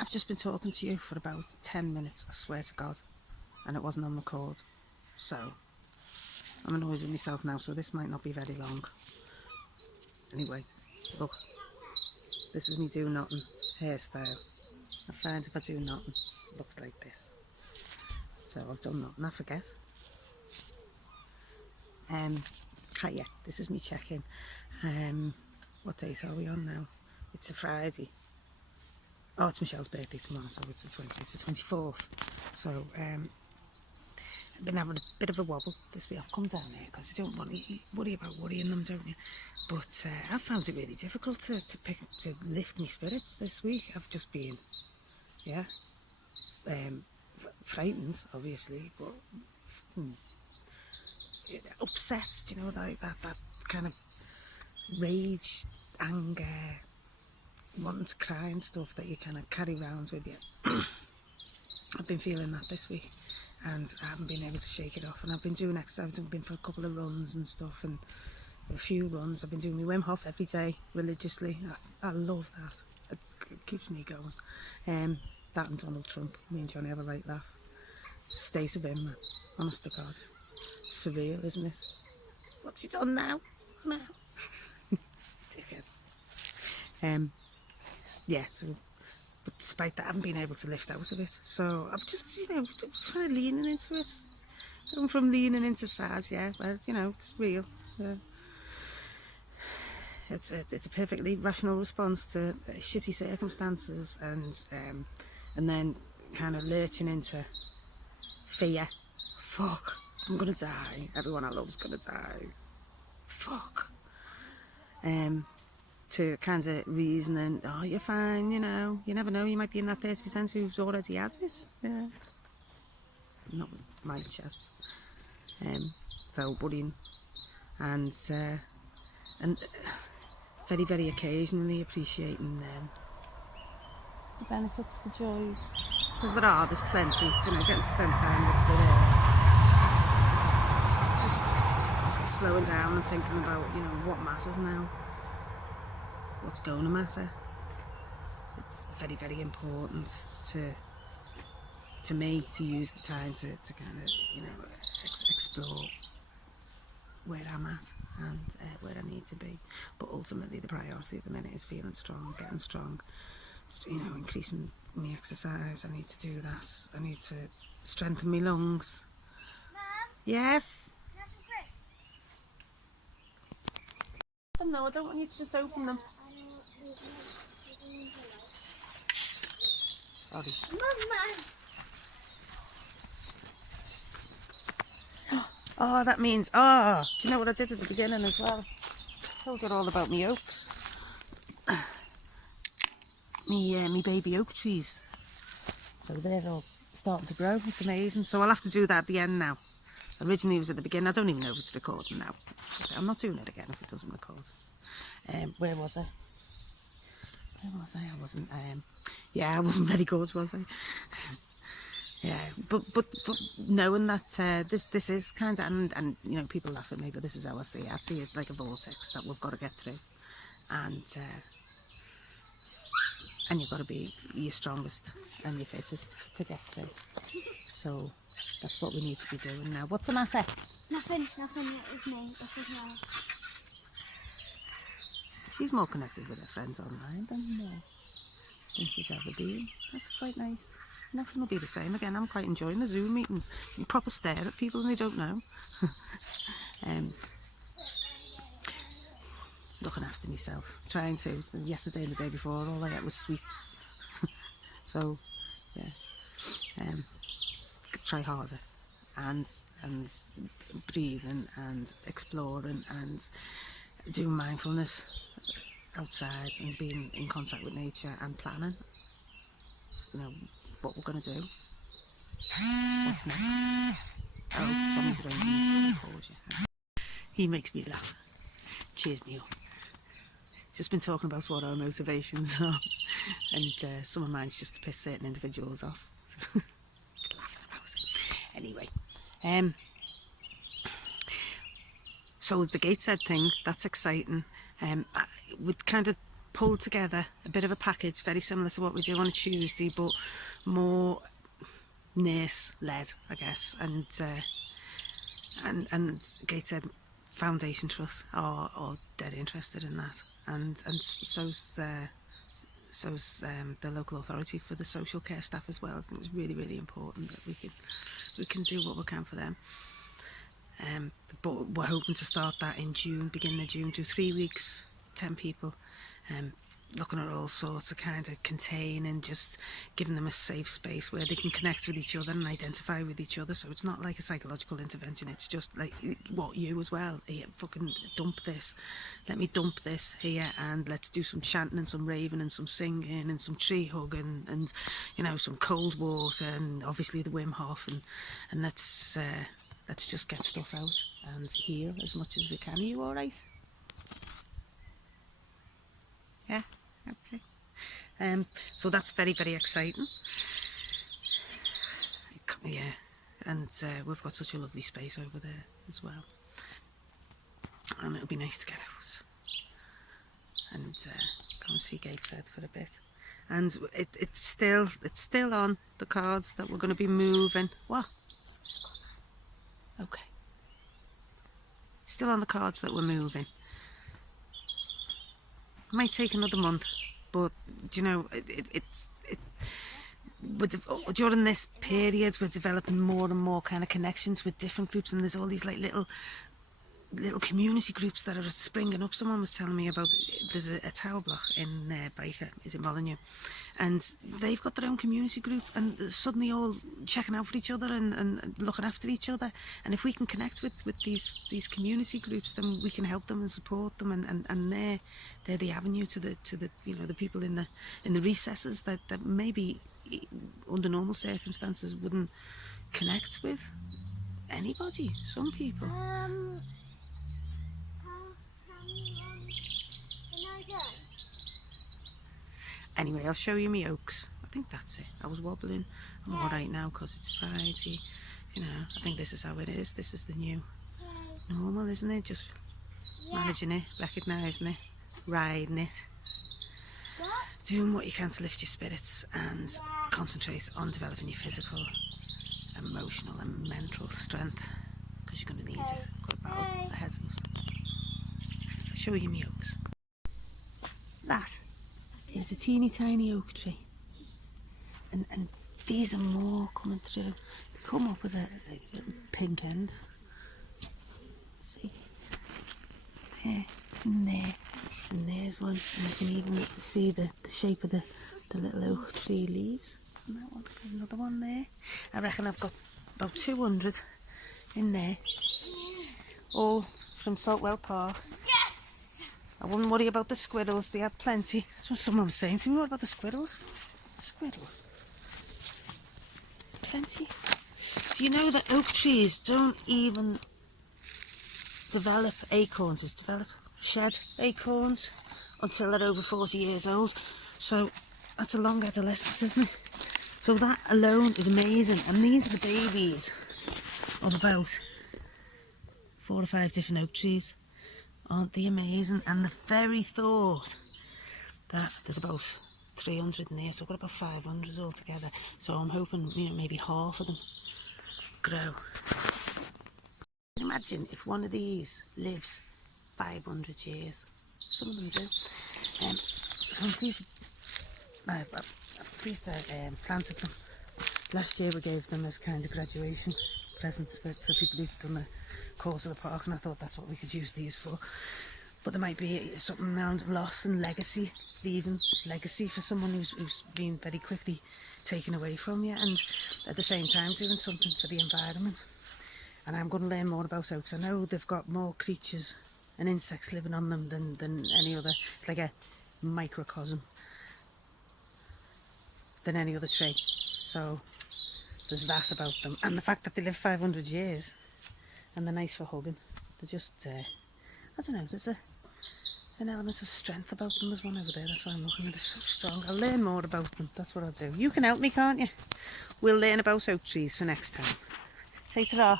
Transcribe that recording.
I've just been talking to you for about 10 minutes, I swear to God, and it wasn't on record. So, I'm annoyed with myself now, so this might not be very long. Anyway, look, this is me do nothing hairstyle. I find if I do nothing, it looks like this. So I've done nothing, I forget. Hiya, this is me checking. What days are we on now? It's a Friday. Oh, it's Michelle's birthday tomorrow, so it's the 24th. So, I've been having a bit of a wobble this week. I've come down here because you don't want to worry about worrying them, don't you? But I found it really difficult to lift my spirits this week. I've just been, yeah, frightened, obviously, but upset, you know, like that kind of rage, anger, wanting to cry and stuff that you kind of carry around with you. I've been feeling that this week, and I haven't been able to shake it off. And I've been doing exercise. I've been for a couple of runs and stuff, and a few runs. I've been doing my Wim Hof every day religiously. I love that. It keeps me going. That and Donald Trump. Me and Johnny have a right laugh. State of him, man. Honest to God. Surreal, isn't it? What's he done now? Now. Dickhead. Yeah, so, but despite that, I haven't been able to lift out of it. So I've just, you know, kind of leaning into it. Going from leaning into sad, yeah, well, you know, it's real. It's a perfectly rational response to shitty circumstances, and then kind of lurching into fear. Fuck, I'm gonna die. Everyone I love's gonna die. Fuck. To kind of reasoning, oh, you're fine, you know, you never know, you might be in that 30% who's already had it. Yeah. Not with my chest. So worrying, and very, very occasionally appreciating the benefits, the joys, because there's plenty, you know, getting to spend time with just slowing down and thinking about, you know, what matters now, what's going to matter. It's very, very important for me to use the time to kind of, you know, explore where I'm at and where I need to be. But ultimately the priority at the minute is feeling strong, getting strong, you know, increasing my exercise. I need to do that. I need to strengthen my lungs. Mum? Yes? No, I don't want you to just open them. Sorry. Mama. Oh, that means, do you know what I did at the beginning as well? I told you all about my oaks. Me baby oak trees. So they're all starting to grow. It's amazing. So I'll have to do that at the end now. Originally it was at the beginning. I don't even know if it's recording now. I'm not doing it again if it doesn't record. Where was I? I wasn't. Yeah, I wasn't very good, was I? Yeah, but knowing that this is kind of, and you know, people laugh at me, but this is how I see it. I see it's like a vortex that we've got to get through, and you've got to be your strongest and your fittest to get through. So that's what we need to be doing now. What's the matter? Nothing. It was me. It is well. She's more connected with her friends online than she's ever been. That's quite nice. Nothing will be the same again. I'm quite enjoying the Zoom meetings. You proper stare at people and they don't know. Looking after myself, trying to. Yesterday and the day before, all I ate was sweets. So, yeah, try harder, and breathing and exploring and doing mindfulness outside and being in contact with nature and planning. You know what we're going to do. What's next? Oh, Johnny's ringing. I'll pause you. He makes me laugh. Cheers me up. Just been talking about what our motivations are, and some of mine's just to piss certain individuals off. So just laughing about it. Anyway, so the Gateshead thing, that's exciting. With kind of pulled together a bit of a package very similar to what we do on a Tuesday, but more nurse-led, I guess. And Gateshead Foundation Trust are dead interested in that, and so's the local authority for the social care staff as well. I think it's really, really important that we can do what we can for them. But we're hoping to start that in June, beginning of June, do 3 weeks, 10 people, looking at all sorts of kind of contain and just giving them a safe space where they can connect with each other and identify with each other. So it's not like a psychological intervention, it's just like what you as well, here, fucking dump this, let me dump this here, and let's do some chanting and some raving and some singing and some tree hugging and you know, some cold water and obviously the Wim Hof, and let's just get stuff out and heal as much as we can. Are you alright? Yeah, okay. So that's very, very exciting. Yeah, and we've got such a lovely space over there as well. And it'll be nice to get out and go and see Gateshead for a bit. And it's still on the cards that we're going to be moving. What? Okay. Still on the cards that we're moving. It might take another month, but you know, during this period we're developing more and more kind of connections with different groups, and there's all these like little community groups that are springing up. Someone was telling me about, there's a tower block in Baker, is it Molyneux, and they've got their own community group, and they're suddenly all checking out for each other and looking after each other. And if we can connect with these community groups, then we can help them and support them, and they're the avenue to the you know, the people in the recesses that maybe under normal circumstances wouldn't connect with anybody. Some people. Anyway, I'll show you my oaks. I think that's it. I was wobbling. I'm alright now because it's Friday. You know, I think this is how it is. This is the new normal, isn't it? Just managing it, recognising it, riding it, doing what you can to lift your spirits and concentrate on developing your physical, emotional and mental strength, because you're going to need it. Got a battle ahead of us. I'll show you my oaks. That is a teeny tiny oak tree, and these are more coming through. They come up with a little pink end. See, there and there, and there's one, and you can even see the shape of the little oak tree leaves. And that one, another one there. I reckon I've got about 200 in there, all from Saltwell Park. Yes! I wouldn't worry about the squirrels, they had plenty. That's what someone was saying to me. What about the squirrels? The squirrels. Plenty. Do you know that oak trees don't even develop acorns? It's develop shed acorns until they're over 40 years old. So that's a long adolescence, isn't it? So that alone is amazing. And these are the babies of about 4 or 5 different oak trees. Aren't they amazing? And the very thought that there's about 300 in there, so I've got about 500 altogether. So I'm hoping, you know, maybe half of them grow. Imagine if one of these lives 500 years. Some of them do. So I'm pleased I planted them. Last year we gave them as kind of graduation presents for people who've done the course of the park, and I thought that's what we could use these for. But there might be something around loss and legacy, leaving legacy for someone who's been very quickly taken away from you, and at the same time doing something for the environment. And I'm going to learn more about oaks. I know they've got more creatures and insects living on them than any other. It's like a microcosm than any other tree. So there's that about them, and the fact that they live 500 years and they're nice for hugging. They're just I don't know, there's an element of strength about them. There's one over there, that's why I'm looking at it. They're so strong. I'll learn more about them, that's what I'll do. You can help me, can't you? We'll learn about oak trees for next time. Say ta-ra.